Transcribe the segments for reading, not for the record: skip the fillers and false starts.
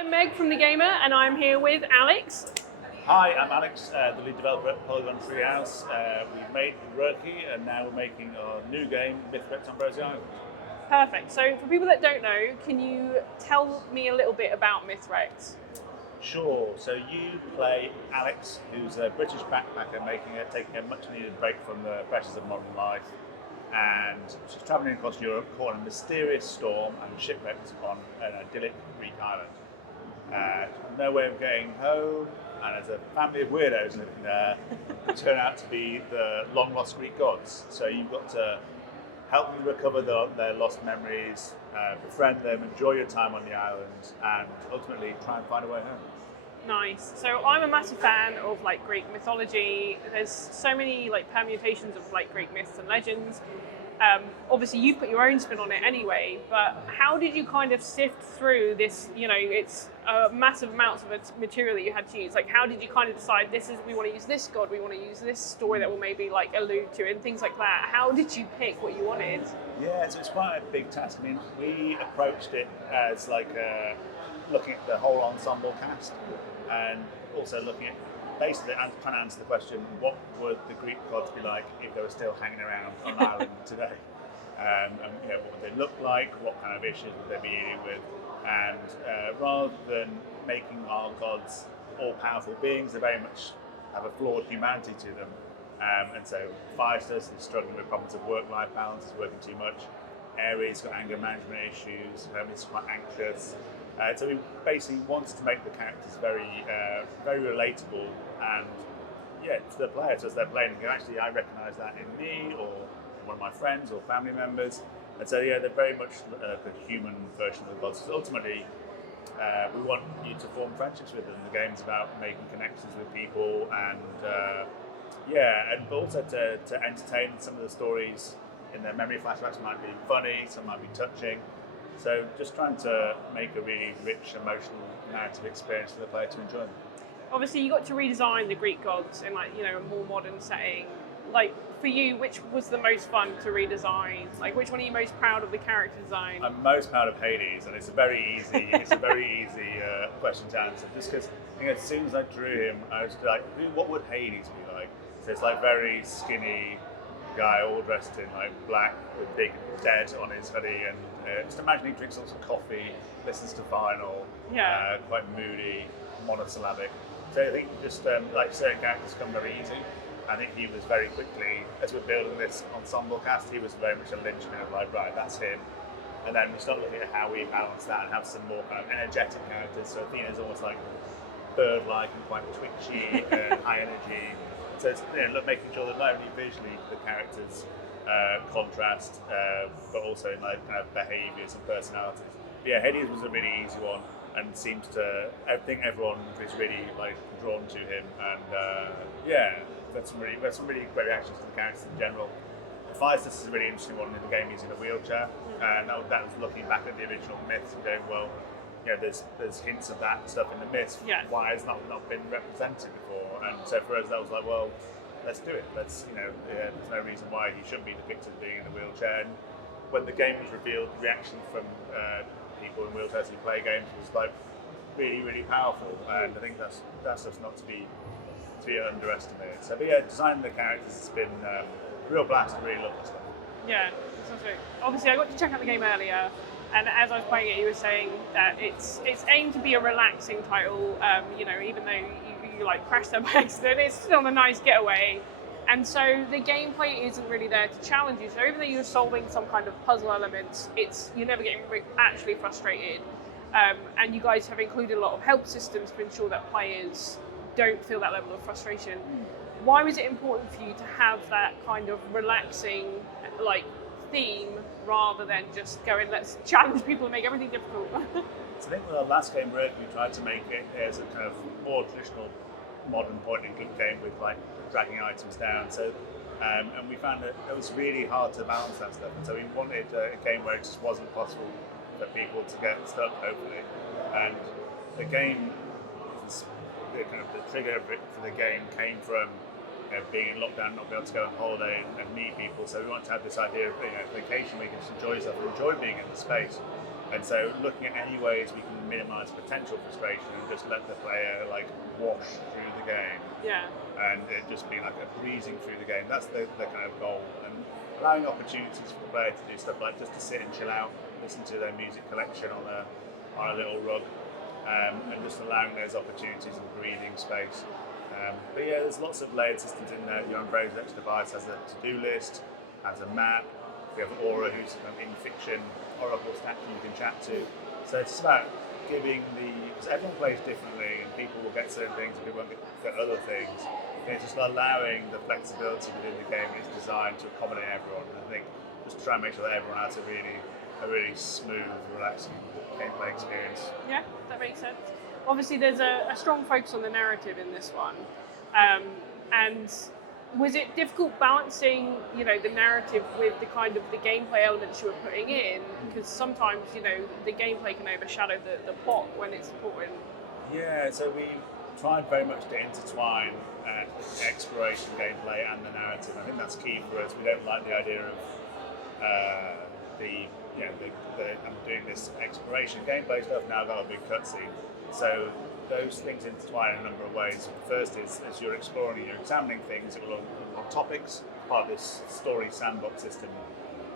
I'm Meg from The Gamer, and I'm here with Alex. Hi, I'm Alex, the lead developer at Polygon Treehouse. We've made Mythwrecked, and now we're making our new game, Mythwrecked Ambrosia Island. Perfect. So, for people that don't know, can you tell me a little bit about Mythwrecked? Sure. So you play Alex, who's a British backpacker taking a much-needed break from the pressures of modern life, and she's travelling across Europe, caught in a mysterious storm and shipwrecked on an idyllic Greek island. No way of getting home, and there's a family of weirdos living there who turn out to be the long-lost Greek gods. So you've got to help them recover their lost memories, befriend them, enjoy your time on the island, and ultimately try and find a way home. Nice. So I'm a massive fan of Greek mythology. There's so many permutations of Greek myths and legends. Obviously, you've put your own spin on it anyway. But how did you kind of sift through this? It's massive amounts of material that you had to use. How did you kind of decide we want to use this god, we want to use this story that will maybe allude to it and things like that? How did you pick what you wanted? Yeah, so it's quite a big task. I mean, we approached it as looking at the whole ensemble cast, and also looking at basically trying to answer the question, what would the Greek gods be like if they were still hanging around on an island today? And what would they look like? What kind of issues would they be dealing with? And rather than making our gods all-powerful beings, they very much have a flawed humanity to them. And so Phaistos is struggling with problems of work-life balance, is working too much. Ares got anger management issues. Hermes is quite anxious. So we basically wanted to make the characters very, very relatable, and to the players as they're playing. Actually, I recognise that in me or one of my friends or family members, and so they're very much the human version of the gods. So ultimately, we want you to form friendships with them. The game's about making connections with people, and but also to entertain. Some of the stories in their memory flashbacks might be funny, some might be touching. So just trying to make a really rich, emotional, narrative experience for the player to enjoy them. Obviously, you got to redesign the Greek gods in a more modern setting. For you, which was the most fun to redesign? Which one are you most proud of the character design? I'm most proud of Hades, and it's a very easy question to answer. Just because as soon as I drew him, I was like, what would Hades be like? So it's very skinny guy, all dressed in black with big dead on his hoodie, and just imagine he drinks lots of coffee, listens to vinyl, quite moody, monosyllabic. So I think just certain characters come very easy. I think he was very quickly, as we're building this ensemble cast, he was very much a linchpin of right, that's him. And then we start looking at how we balance that and have some more kind of energetic characters. So Athena's almost bird-like and quite twitchy and high energy. So it's making sure that not only visually the characters contrast, but also in kind of behaviours and personalities. But Hades was a really easy one, and I think everyone is really drawn to him, and that's some really great reactions to the characters in general. Phaistos is a really interesting one in the game. He's in a wheelchair, and that was looking back at the original myths and going, well, there's hints of that stuff in the myths. Yeah. Why has not been represented before? And so for us, that was well, let's do it. There's no reason why he shouldn't be depicted being in a wheelchair. And when the game was revealed, the reaction from people in wheelchairs who play games was really, really powerful. And I think that's just not to be underestimated. So, designing the characters has been a real blast. I really love this stuff. Yeah, sounds great. Obviously, I got to check out the game earlier, and as I was playing it, you were saying that it's aimed to be a relaxing title. Even though you crash there by accident, it's still a nice getaway. And so the gameplay isn't really there to challenge you. So even though you're solving some kind of puzzle elements, you're never getting actually frustrated. And you guys have included a lot of help systems to ensure that players don't feel that level of frustration. Why was it important for you to have that kind of relaxing theme rather than just going, let's challenge people and make everything difficult? So I think with our last game, we tried to make it as a kind of more traditional modern point-and-click game with dragging items down. So and we found that it was really hard to balance that stuff. And so we wanted a game where it just wasn't possible for people to get stuck, hopefully. And the game, the trigger for the game came from being in lockdown, not being able to go on holiday and meet people. So we wanted to have this idea of vacation where you can just enjoy yourself and enjoy being in the space. And so looking at any ways we can minimise potential frustration and just let the player like wash through the game. Yeah. And it just being like a breezing through the game. That's the kind of goal. And allowing opportunities for the player to do stuff like just to sit and chill out, listen to their music collection on a little rug, and just allowing those opportunities and breathing space. But yeah, there's lots of layered systems in there. Your Ambrosia device has a to-do list, has a map. We have Aura, who's in fiction Oracle statue you can chat to. So it's just about giving because everyone plays differently and people will get certain things and people won't get other things. And it's just allowing the flexibility within the game is designed to accommodate everyone. And I think just to try and make sure that everyone has a really smooth, relaxing gameplay experience. Yeah, that makes sense. Obviously, there's a strong focus on the narrative in this one, and was it difficult balancing, the narrative with the kind of the gameplay elements you were putting in? Because sometimes, the gameplay can overshadow the plot when it's important. Yeah, so we tried very much to intertwine exploration gameplay and the narrative. I think that's key for us. We don't like the idea of I'm doing this exploration gameplay stuff, now I've got a big cutscene. So those things intertwine in a number of ways. First is, as you're exploring, you're examining things, it will unlock topics, part of this story sandbox system.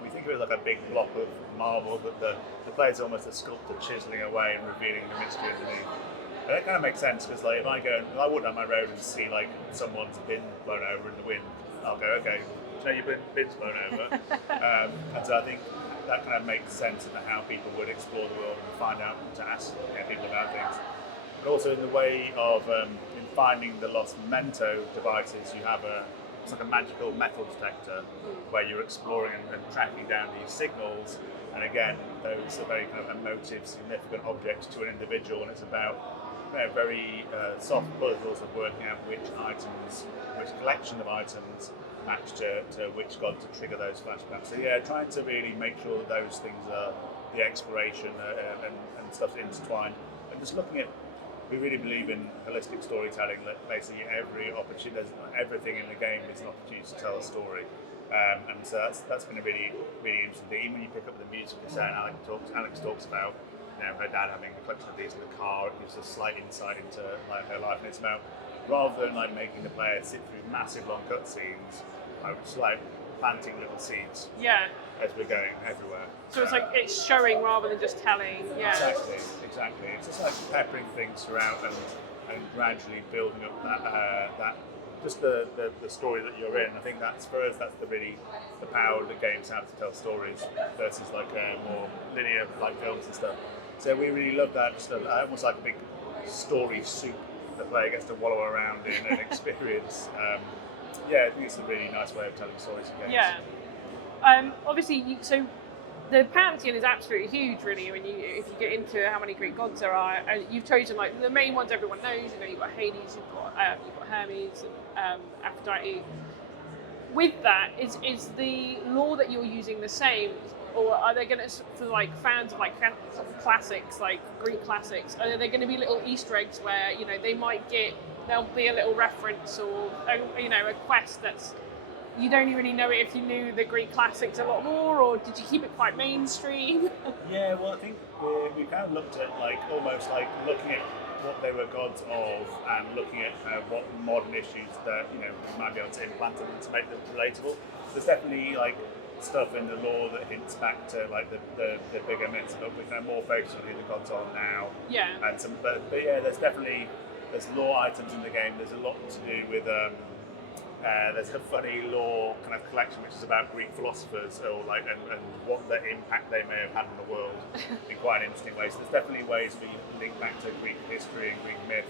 We think of it like a big block of marble that the player's almost a sculptor chiseling away and revealing the mystery underneath. And that kind of makes sense, because like, if I walk down my road and see like someone's bin blown over in the wind, I'll go, okay, do you know your bin's blown over? And so I think that kind of makes sense in how people would explore the world and find out, to ask people about things. But also in the way of in finding the lost memento devices, you have it's like a magical metal detector where you're exploring and tracking down these signals. And again, those are very kind of emotive, significant objects to an individual, and it's about very soft puzzles of working out which collection of items match to which god to trigger those flashbacks. So yeah, trying to really make sure that those things are the exploration and stuff's intertwined, and just looking at. We really believe in holistic storytelling. That basically everything in the game is an opportunity to tell a story, and so that's been a really interesting thing. Even when you pick up the music cassette, Alex talks about her dad having a collection of these in the car. It gives a slight insight into her life, and it's about rather than making the player sit through massive long cutscenes, it's like planting little seeds. Yeah. As we're going everywhere. So it's like it's showing rather than just telling. Yeah. Exactly. It's just like peppering things throughout and gradually building up that just the story that you're in. I think that's for us. That's the power that games have to tell stories versus like more linear like films and stuff. So we really love that. Just almost like a big story soup the player gets to wallow around in and experience. I think it's a really nice way of telling stories in games. Yeah. Obviously, so the pantheon is absolutely huge, really. If you get into how many Greek gods there are, and you've chosen like the main ones everyone knows. You've got Hades, you've got Hermes, and Aphrodite. With that, is the lore that you're using the same, or are they going to, for like fans of like classics, like Greek classics, are there going to be little Easter eggs where there'll be a little reference or a quest that's you don't really know it if you knew the Greek classics a lot more, or did you keep it quite mainstream? Yeah, well, I think we kind of looked at almost looking at what they were gods of and looking at what modern issues that we might be able to implant them to make them relatable. There's definitely stuff in the lore that hints back to the bigger myths, but we're kind of more focused on who the gods are now. Yeah. And but yeah, there's lore items in the game. There's a lot to do with. There's a funny lore kind of collection which is about Greek philosophers and what the impact they may have had on the world in quite an interesting way. So there's definitely ways we link back to Greek history and Greek myth.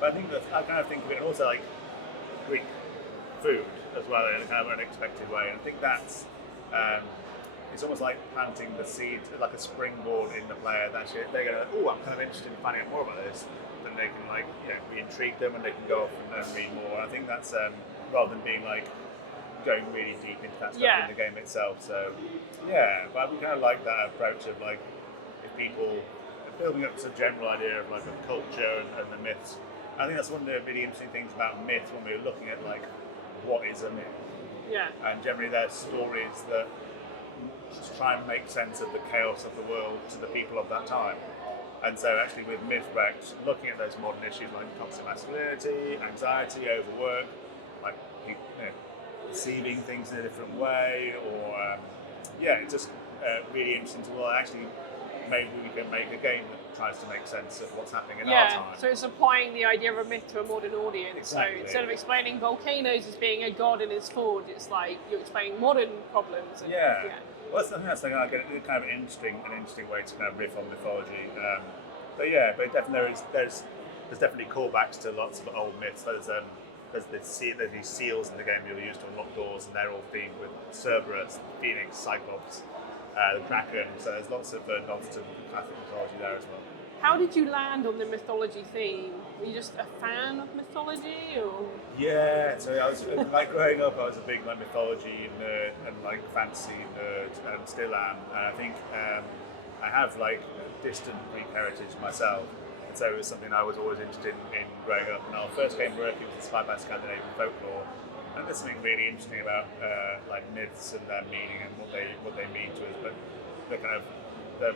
But I think I kind of think of it also like Greek food as well in a kind of unexpected way. And I think that's it's almost like planting the seed, like a springboard in the player. That they're going to, I'm kind of interested in finding out more about this. Then they can we intrigue them and they can go off and read more. I think that's rather than being going really deep into that stuff in the game itself. So yeah, but we kind of like that approach of if people are building up to a general idea of a culture and the myths. I think that's one of the really interesting things about myth when we're looking at what is a myth. Yeah. And generally they're stories that to try and make sense of the chaos of the world to the people of that time. And so actually with Mythwrecked, looking at those modern issues like toxic masculinity, anxiety, overwork, like perceiving things in a different way, or it's just really interesting to actually maybe we can make a game that tries to make sense of what's happening in our time. So it's applying the idea of a myth to a modern audience. Exactly. So instead of explaining volcanoes as being a god in his forge, it's like you're explaining modern problems. And, Well, I think that's like kind of an interesting way to kind of riff on mythology. But there's definitely callbacks to lots of old myths. There's these seals in the game you'll use to unlock doors, and they're all themed with Cerberus, Phoenix, Cyclops, the Kraken. So there's lots of nods to classic mythology there as well. How did you land on the mythology theme? Were you just a fan of mythology, or? Yeah, so I was like growing up. I was a big mythology nerd and like fantasy nerd, and still am. And I think I have like distant Greek heritage myself, and so it was something I was always interested in growing up. And our first game working was inspired by Scandinavian folklore, and there's something really interesting about like myths and their meaning and what they mean to us. But the kind of the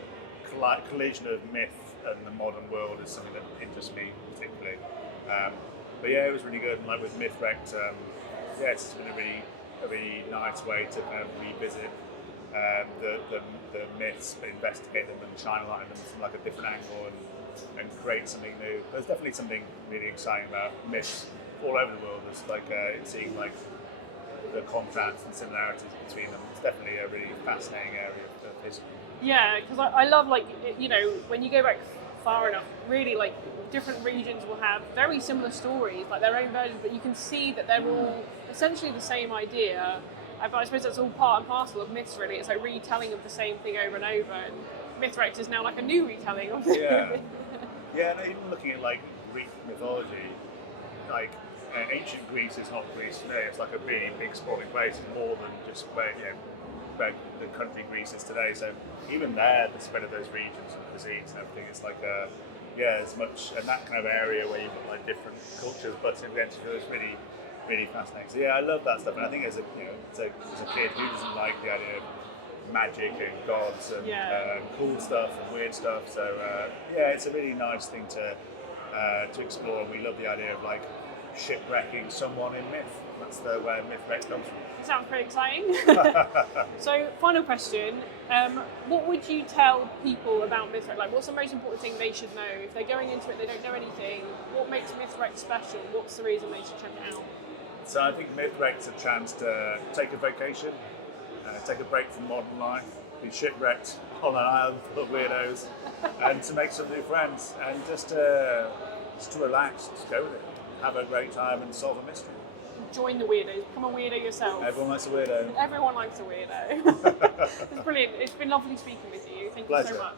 collision of myth and the modern world is something that interests me particularly. But yeah, it was really good. And like with Mythwrecked, it's just been a really nice way to kind of revisit the myths, but investigate them and shine a light on them from like a different angle and create something new. There's definitely something really exciting about myths all over the world. It's like seeing like the contrasts and similarities between them. It's definitely a really fascinating area of history. Yeah, because I love when you go back far enough, really like different regions will have very similar stories, like their own versions, but you can see that they're all essentially the same idea. But I suppose that's all part and parcel of myths, really. It's like retelling of the same thing over and over, and Mythwrecked is now like a new retelling of it. Yeah, and even looking at like Greek mythology, like ancient Greece is not Greece today. It's like a really big sprawling place. It's more than just where the country Greece is today. So even there, the spread of those regions and cuisines and everything, it's like as much in that kind of area where you've got like different cultures butting against each other. It's really, really fascinating. So yeah, I love that stuff, and I think as a kid, who doesn't like the idea of magic and gods and cool stuff and weird stuff? So it's a really nice thing to explore, and we love the idea of like shipwrecking someone in myth. That's where Mythwrecked comes from. It sounds pretty exciting. So, final question. What would you tell people about Mythwrecked? Like, what's the most important thing they should know? If they're going into it, they don't know anything, what makes Mythwrecked special? What's the reason they should check it out? So I think Mythwrecked's a chance to take a vacation, take a break from modern life, be shipwrecked on an island full of weirdos, and to make some new friends, and just to relax, just go with it, have a great time and solve a mystery. Join the weirdos, become a weirdo yourself. Everyone likes a weirdo. Everyone likes a weirdo. It's brilliant. It's been lovely speaking with you. Thank you so much.